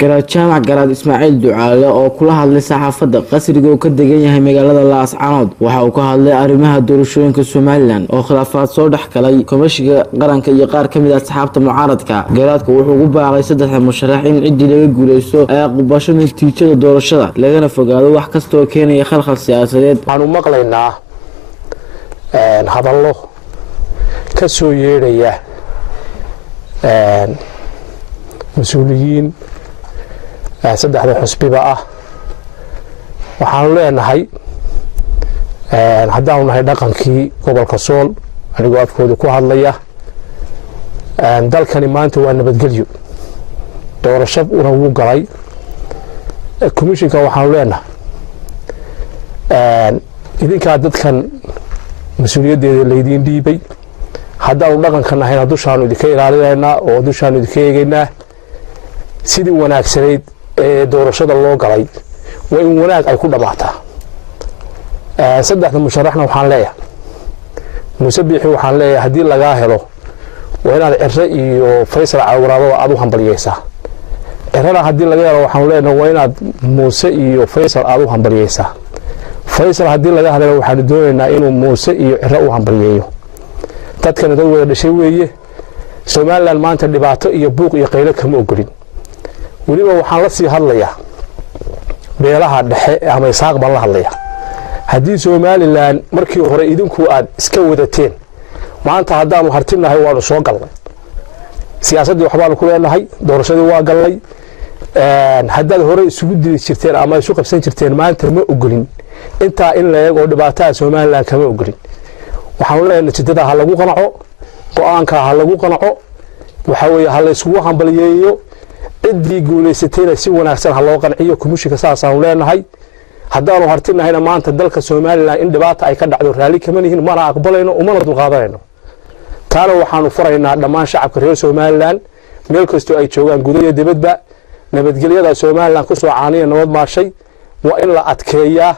garaad jaamac garaad Ismaaciil Ducaale oo kula hadlay saxaafadda qasriga oo ka degan yahay magaalada Laascaanood waxa uu ka hadlay arrimaha doorashooyinka Soomaaliland oo khilaafaad soo dhaxgalay komishiga qaranka iyo qaar kamid ah asxaabta mucaaradka. garaadku wuxuu ugu baaqay saddex musharax in cidii laga guuleysto ay aqbasho natiijada doorashada lagana fogaado wax kasta oo keenaya khalkhal siyaasadeed. waxaan u maqlaynaa hadallo ka soo yeedhaya mas'uuliyiin saddexda xusbiba ah. waxaan leenahay haddaan nahay dhaqankii gobolka Sool anigoo afkooda ku hadlaya dalkani maanta waa nabadgelyo doorasho una wuu galay komishinka. waxaan leenahay idinkaa dadkan mas'uuliyaddeeda laydiin dhiibay haddaan dhaqanka nahayna dushaanu idinka ilaalinaynaa oo dushaanu idinka eegaynaa sidii wanaagsanayd ee doorashada loo galay waa in wanaag ay ku dhamaataa. saddexda musharaxna waxaan leeyahay Muuse Biixi waxaan leeyahay haddii lagaa helo waa inaad Cirre iyo Faysal Cawraado aad u hambaliyeysaa. Cirrena haddii laga helo waxaan leenahay waa inaad Muuse iyo Faysal aad u hambaliyeysaa. Faysal haddii laga helo waxaan doonaynaa inuu Muuse iyo Cirre u hambaliyeeyo. dadkana dad wada dhashay weeye. Soomaaliland maanta dhibaato iyo buuq iyo qaylo kama ogolin. weliba waxaan la sii hadlayaa beelaha dhexe ama isaaq baan la hadlayaa. haddii Soomaaliland markii hore idinku aad iska wadateen maanta haddaanu hartinahay waanu soo galnay siyaasadii waxbaanu ku leenahay doorashadii waa galnay. haddaad hore isugu diri jirteen ama isu qabsan jirteen maanta ma ogolin intaa in la eego dhibaatada Soomaaliland kama ogolin. waxaan leenahay jidada ha lagu qanaco go'aanka ha lagu qanaco waxa weeye ha la isugu hambaliyeeyo cidii guuleysatayna si wanaagsan ha loo qanciyo komishiga saas aan leenahay. haddaanu hartinahayna maanta dalka Soomaaliland in dhibaato ay ka dhacdo raali kama nihin mana aqbalayno umana dulqaadanayno. taana waxaanu furaynaa dhammaan shacabka reer Soomaaliland meel kasta ay joogaan gudaha iyo dibadda nabadgelyada Soomaaliland ku soo caaniya nabad maashay waa in la adkeeyaa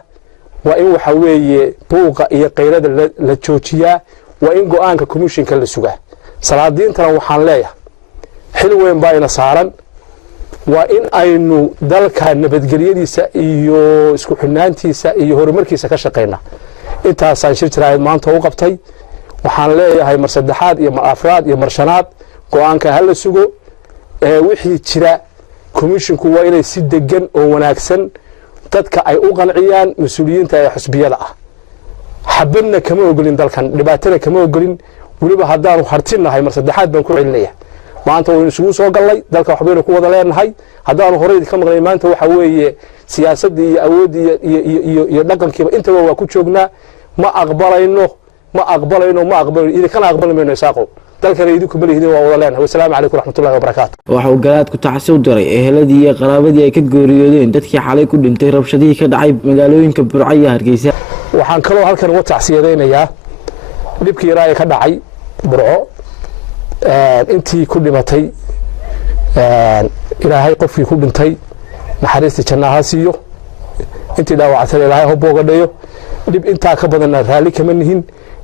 waa in waxa weeye buuqa iyo qaylada la joojiyaa waa in go'aanka komishinka la sugaa. salaadiintana waxaan leeyahay xil weyn baa ina saaran waa in aynu dalka nabadgelyadiisa iyo isku xidhnaantiisa iyo horumarkiisa ka shaqeynaa. intaasaan shir jiraayad maanta u qabtay. waxaan leeyahay mar saddexaad iyo mar afraad iyo mar shanaad go'aanka ha la sugo. wixii jira komishinku waa inay si degan oo wanaagsan dadka ay u qanciyaan mas'uuliyiinta ee xusbiyada ah. xabadna kama ogolin dalkan dhibaatana kama ogolin. weliba haddaanu hartinahay mar saddexaad baan ku celinayaa maanta waynu isugu soo galnay dalka waxbaynu ku wada leenahay. haddaanu horey ka maqnay maanta waxa weeye siyaasadii iyo awoodii iyo dhaqankiiba intaba waa ku joognaa. ma aqbalayno idinkana aqbali mayno isaaqo dalkana idinku malihidin waa wada leenahay. wasalaamu calaykum waraxmatullahi wabarakaatu. waxa uu garaadku tacsi u diray eheladii iyo qaraabadii ay ka geeriyoodeen dadkii xalay ku dhintay rabshadihii ka dhacay magaalooyinka Burco iyo Hargeysa. waxaan kaloo halkan uga tacsiyadeynayaa dhibkii yaraa ee ka dhacay Burco intii ku dhimatay ilaahay qofkii ku dhintay naxariista jannaha siiyo intii dhaawactay ilaahay ha boogadhayo. dhib intaa ka badan raali kama nihin.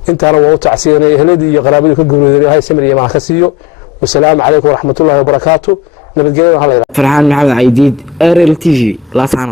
intaana waa u tacsiyanay eheladii iyo qaraabadii ka geeriyoodeen ilaahay samir iyo imaan ka siiyo. wasalaamu calaykum waraxmatullaahi wabarakaatu. nabadgelyada ha la Farxaan Maxamed Caydiid RL TV Laascaanood.